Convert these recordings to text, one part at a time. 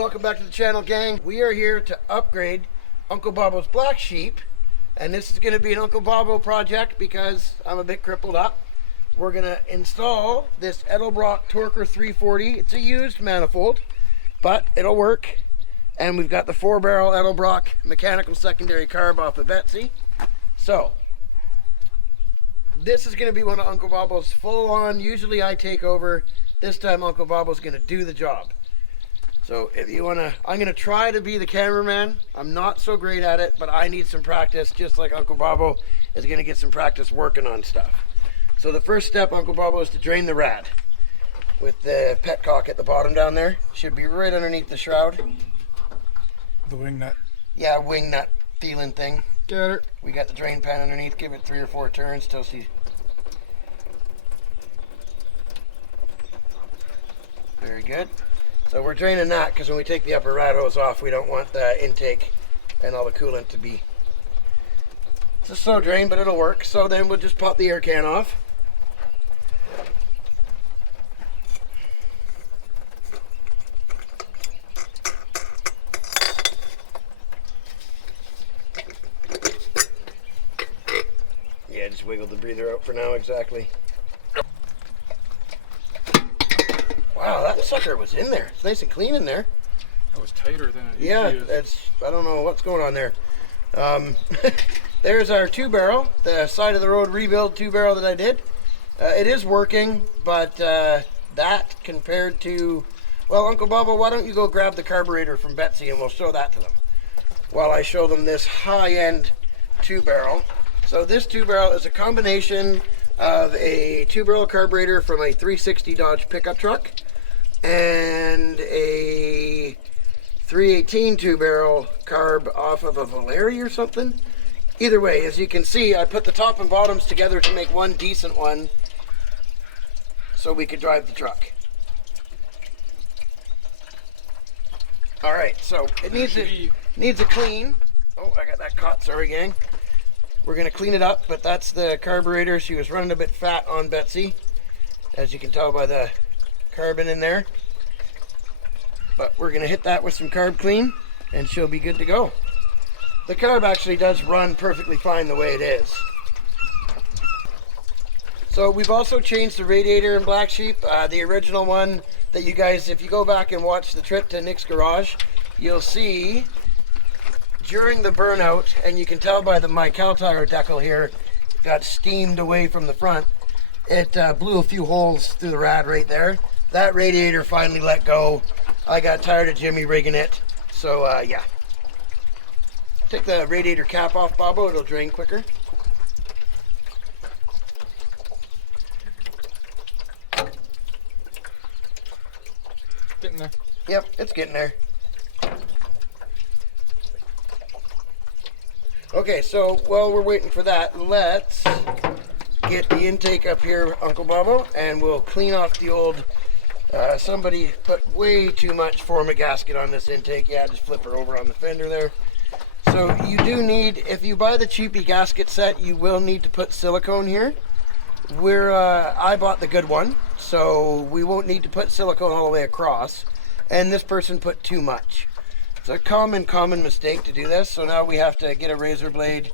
welcome back to the channel, gang. We are here to upgrade Uncle Bobo's black sheep, and this is going to be an Uncle Bobo project because I'm a bit crippled up. We're going to install this Edelbrock Torker 340. It's a used manifold, but it'll work. And we've got the 4-barrel Edelbrock mechanical secondary carb off of Betsy. So this is going to be one of Uncle Bobo's full-on. Usually I take over. This time Uncle Bobo's going to do the job. So if you want to, I'm going to try to be the cameraman. I'm not so great at it, but I need some practice, just like Uncle Bobo is going to get some practice working on stuff. So the first step, Uncle Bobo, is to drain the rad with the petcock at the bottom down there. Should be right underneath the shroud. The wing nut. Yeah, wing nut feeling thing. Got it. We got the drain pan underneath. Give it 3 or 4 turns till she... Very good. So we're draining that because when we take the upper rad hose off, we don't want the intake and all the coolant to be... It's a slow drain, but it'll work. So then we'll just pop the air can off. Yeah, just wiggle the breather out for now, exactly. Wow, that sucker was in there. It's nice and clean in there. That was tighter than it Yeah, usually is. that's, I don't know what's going on there. There's our 2-barrel, the side of the road rebuild 2-barrel that I did. It is working, but that compared to, well, Uncle Bobo, why don't you go grab the carburetor from Betsy and we'll show that to them while I show them this high-end 2-barrel. So this 2-barrel is a combination of a 2-barrel carburetor from a 360 Dodge pickup truck and a 318 2-barrel carb off of a Valeri or something. Either way, as you can see, I put the top and bottoms together to make one decent one so we could drive the truck. All right, so it needs a clean. Oh, I got that caught, sorry gang. We're gonna clean it up, but that's the carburetor. She was running a bit fat on Betsy, as you can tell by the carbon in there. But we're gonna hit that with some carb clean and she'll be good to go. The carb actually does run perfectly fine the way it is. So we've also changed the radiator in Black Sheep. The original one that you guys, if you go back and watch the trip to Nick's garage, you'll see during the burnout, and you can tell by my cow tire decal here, got steamed away from the front. It blew a few holes through the rad right there. That radiator finally let go. I got tired of Jimmy rigging it, so yeah. Take the radiator cap off, Bobo, it'll drain quicker. Getting there. Yep, it's getting there. Okay, so while we're waiting for that, let's get the intake up here, Uncle Bobo, and we'll clean off the old, somebody put way too much forma gasket on this intake. Yeah, just flip her over on the fender there. So you do need, if you buy the cheapy gasket set, you will need to put silicone here. I bought the good one, so we won't need to put silicone all the way across. And this person put too much. It's a common mistake to do this, so now we have to get a razor blade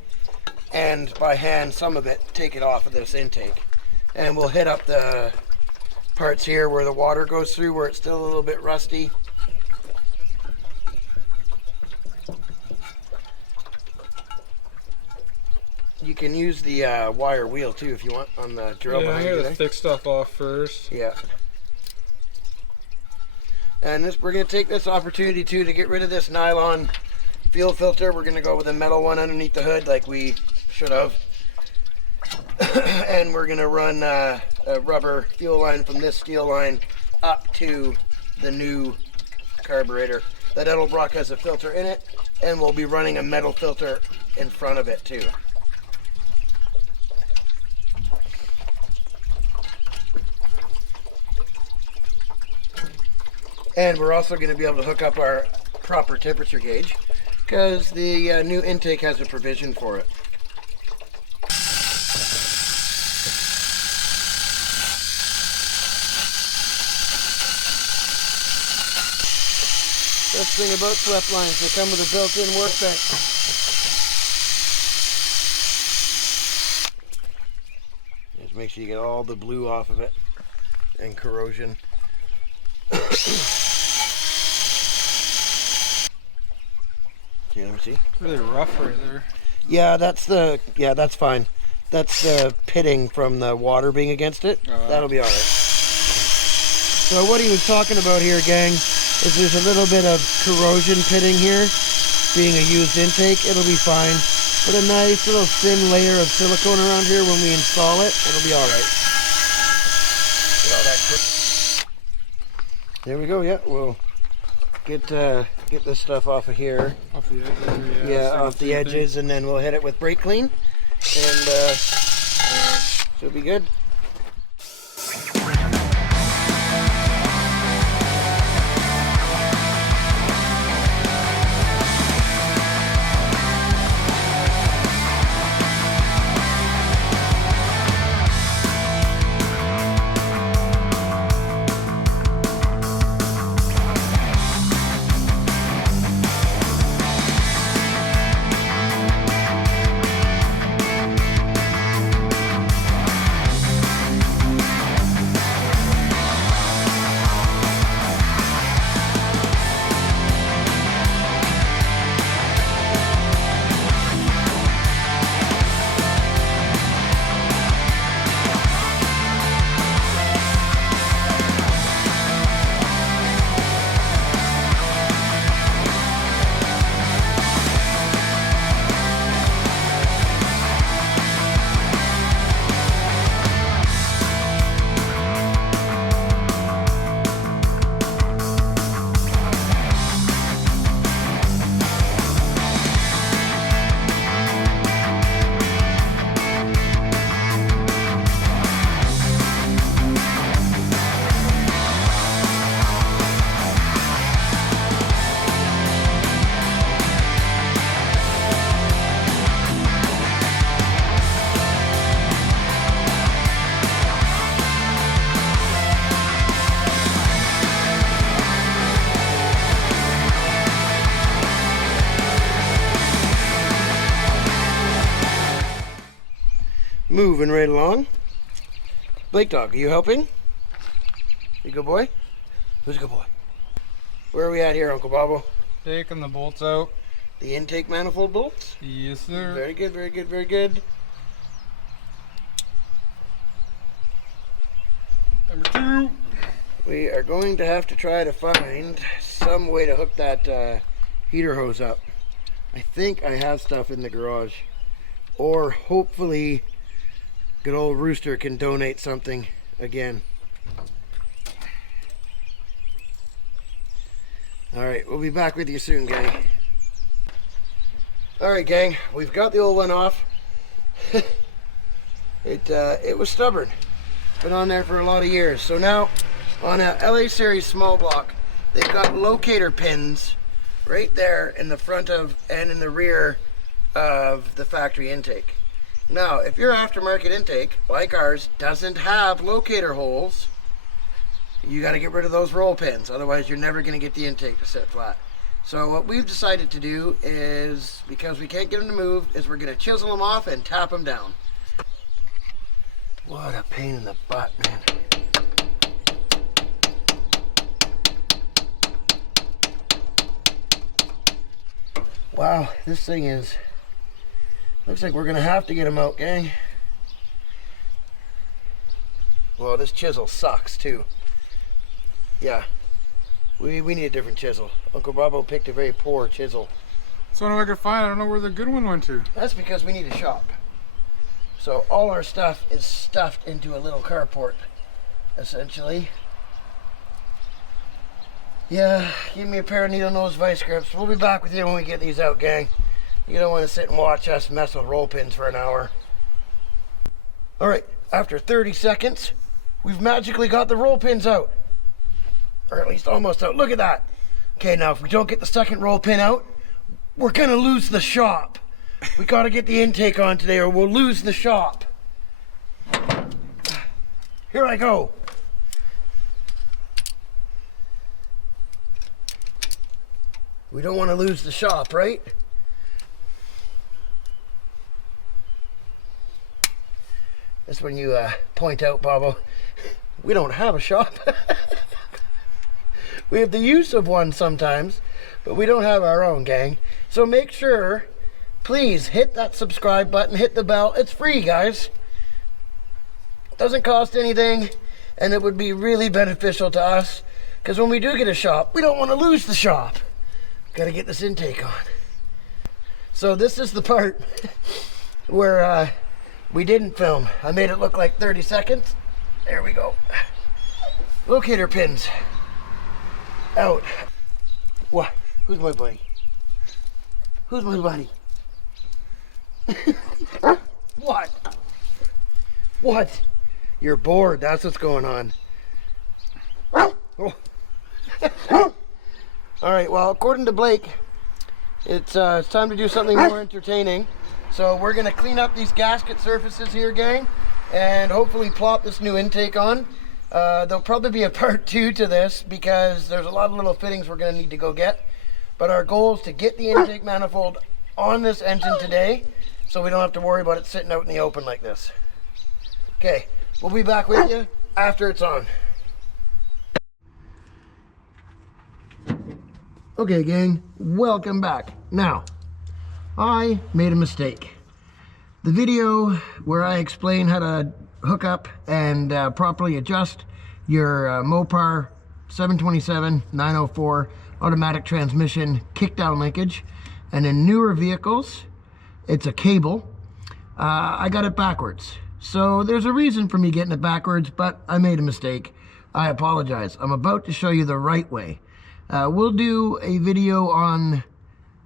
and by hand, some of it, take it off of this intake. And we'll hit up the parts here where the water goes through, where it's still a little bit rusty. You can use the wire wheel too if you want on the drill behind you I there. gotta thick stuff off first. Yeah. And we're going to take this opportunity too to get rid of this nylon fuel filter. We're going to go with a metal one underneath the hood like we should have. And we're going to run a rubber fuel line from this steel line up to the new carburetor. That Edelbrock has a filter in it, and we'll be running a metal filter in front of it too. And we're also going to be able to hook up our proper temperature gauge because the new intake has a provision for it. Best thing about swept lines, they come with a built-in workbench. Just make sure you get all the blue off of it and corrosion. Okay, let me see. Really rough right there. Yeah, that's fine. That's the pitting from the water being against it. That'll be all right. So what he was talking about here, gang, is there's a little bit of corrosion pitting here, being a used intake. It'll be fine. Put a nice little thin layer of silicone around here when we install it. It'll be all right. There we go. Yeah, we'll get this stuff off of here. Off the edges. Yeah, off the edges, and then we'll hit it with brake clean, and she'll be good. Moving right along. Blake Dog, are you helping? You good boy? Who's a good boy? Where are we at here, Uncle Bobbo? Taking the bolts out. The intake manifold bolts? Yes, sir. Very good, very good, very good. Number 2. We are going to have to try to find some way to hook that heater hose up. I think I have stuff in the garage. Or hopefully good old Rooster can donate something again. Alright, we'll be back with you soon, gang. Alright, gang, we've got the old one off. It was stubborn. Been on there for a lot of years. So now, on a LA Series small block, they've got locator pins right there in the front of and in the rear of the factory intake. Now, if your aftermarket intake, like ours, doesn't have locator holes, you got to get rid of those roll pins. Otherwise, you're never going to get the intake to sit flat. So what we've decided to do is, because we can't get them to move, is we're going to chisel them off and tap them down. What a pain in the butt, man. Wow, this thing is... looks like we're going to have to get them out, gang. Well, this chisel sucks, too. Yeah. We need a different chisel. Uncle Bobo picked a very poor chisel. That's the one I could find. I don't know where the good one went to. That's because we need a shop. So all our stuff is stuffed into a little carport, essentially. Yeah, give me a pair of needle nose vice grips. We'll be back with you when we get these out, gang. You don't want to sit and watch us mess with roll pins for an hour. Alright, after 30 seconds, we've magically got the roll pins out. Or at least almost out. Look at that. Okay, now if we don't get the second roll pin out, we're going to lose the shop. We got to get the intake on today or we'll lose the shop. Here I go. We don't want to lose the shop, right? That's when you point out, Bobo, we don't have a shop. We have the use of one sometimes, but we don't have our own, gang. So make sure, please hit that subscribe button, hit the bell. It's free, guys. It doesn't cost anything, and it would be really beneficial to us, because when we do get a shop, we don't want to lose the shop. Got to get this intake on. So this is the part where we didn't film. I made it look like 30 seconds. There we go. Locator pins out. What? Who's my buddy? Who's my buddy? What? What? You're bored. That's what's going on. Oh. All right, well, according to Blake, it's time to do something more entertaining. So we're gonna clean up these gasket surfaces here, gang, and hopefully plop this new intake on. There'll probably be a part 2 to this because there's a lot of little fittings we're gonna need to go get. But our goal is to get the intake manifold on this engine today, so we don't have to worry about it sitting out in the open like this. Okay, we'll be back with you after it's on. Okay, gang, welcome back. Now, I made a mistake. The video where I explain how to hook up and properly adjust your Mopar 727-904 automatic transmission kickdown linkage, and in newer vehicles, it's a cable. I got it backwards. So there's a reason for me getting it backwards, but I made a mistake. I apologize. I'm about to show you the right way. We'll do a video on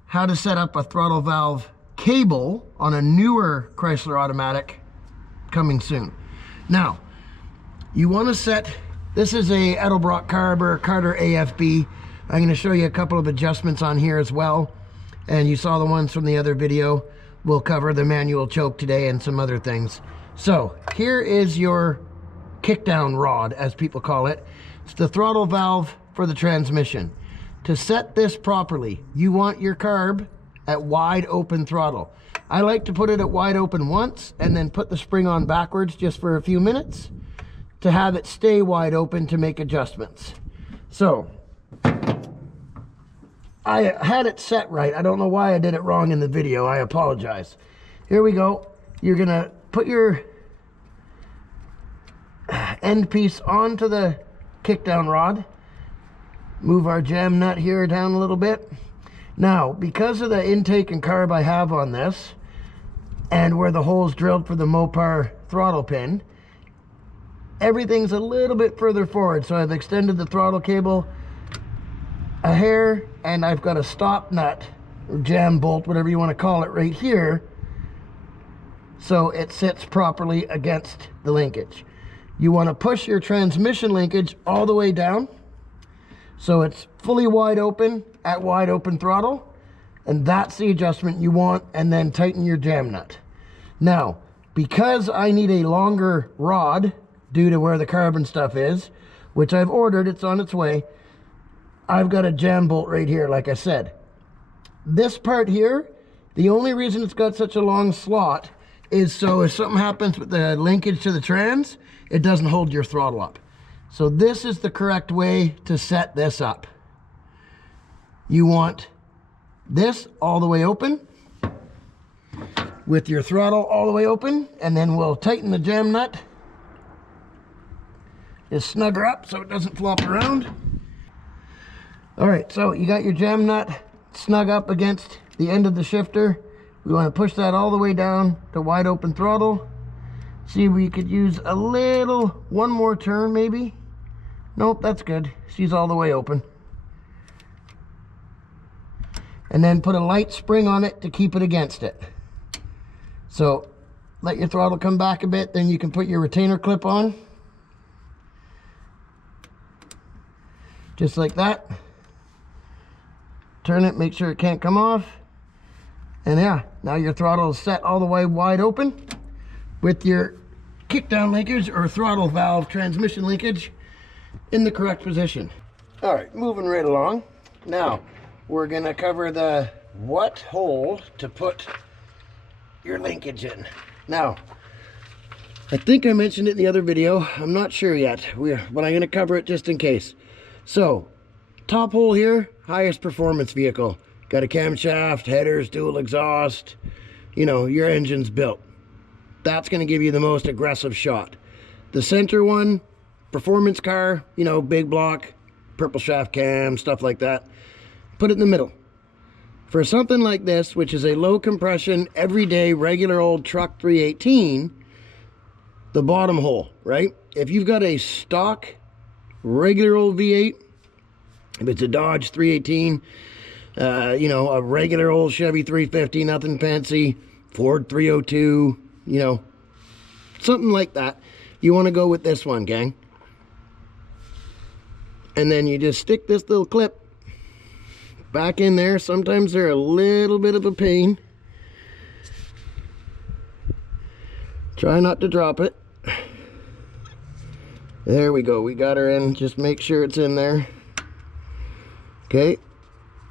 how to set up a throttle valve cable on a newer Chrysler automatic coming soon. Now, you want to set, this is a Edelbrock carb or Carter AFB. I'm going to show you a couple of adjustments on here as well. And you saw the ones from the other video. We'll cover the manual choke today and some other things. So here is your kickdown rod, as people call it. It's the throttle valve for the transmission. To set this properly, you want your carb at wide open throttle. I like to put it at wide open once and then put the spring on backwards just for a few minutes to have it stay wide open to make adjustments. So I had it set right. I don't know why I did it wrong in the video. I apologize. Here we go. You're gonna put your end piece onto the kickdown rod. Move our jam nut here down a little bit. Now, because of the intake and carb I have on this, and where the hole's drilled for the Mopar throttle pin, everything's a little bit further forward. So I've extended the throttle cable a hair, and I've got a stop nut, or jam bolt, whatever you want to call it, right here, so it sits properly against the linkage. You want to push your transmission linkage all the way down, so it's fully wide open at wide open throttle, and that's the adjustment you want, and then tighten your jam nut. Now, because I need a longer rod due to where the carbon stuff is, which I've ordered, it's on its way, I've got a jam bolt right here, like I said. This part here, the only reason it's got such a long slot is so if something happens with the linkage to the trans, it doesn't hold your throttle up. So this is the correct way to set this up. You want this all the way open with your throttle all the way open, and then we'll tighten the jam nut. Just snug her up so it doesn't flop around. All right, so you got your jam nut snug up against the end of the shifter. We want to push that all the way down to wide open throttle. See if we could use a little, one more turn maybe. Nope, that's good. She's all the way open. And then put a light spring on it to keep it against it. So let your throttle come back a bit, then you can put your retainer clip on. Just like that. Turn it, make sure it can't come off. And yeah, now your throttle is set all the way wide open with your kickdown linkage or throttle valve transmission linkage in the correct position. All right, moving right along. Now, we're gonna cover the what hole to put your linkage in. Now, I think I mentioned it in the other video. I'm not sure yet, but I'm gonna cover it just in case. So, top hole here, highest performance vehicle. Got a camshaft, headers, dual exhaust, you know, your engine's built. That's gonna give you the most aggressive shot. The center one, performance car, you know, big block, purple shaft cam, stuff like that. Put it in the middle. For something like this, which is a low compression, everyday, regular old truck 318, the bottom hole, right? If you've got a stock, regular old V8, if it's a Dodge 318, you know, a regular old Chevy 350, nothing fancy, Ford 302, you know, something like that, you want to go with this one, gang. And then you just stick this little clip back in there. Sometimes they're a little bit of a pain. Try not to drop it. There we go, we got her in. Just make sure it's in there. Okay,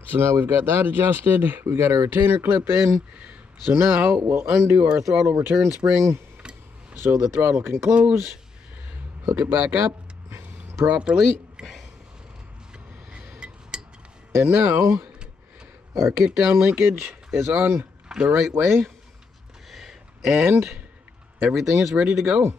so now we've got that adjusted. We've got our retainer clip in. So now we'll undo our throttle return spring so the throttle can close. Hook it back up properly. And now our kickdown linkage is on the right way and everything is ready to go.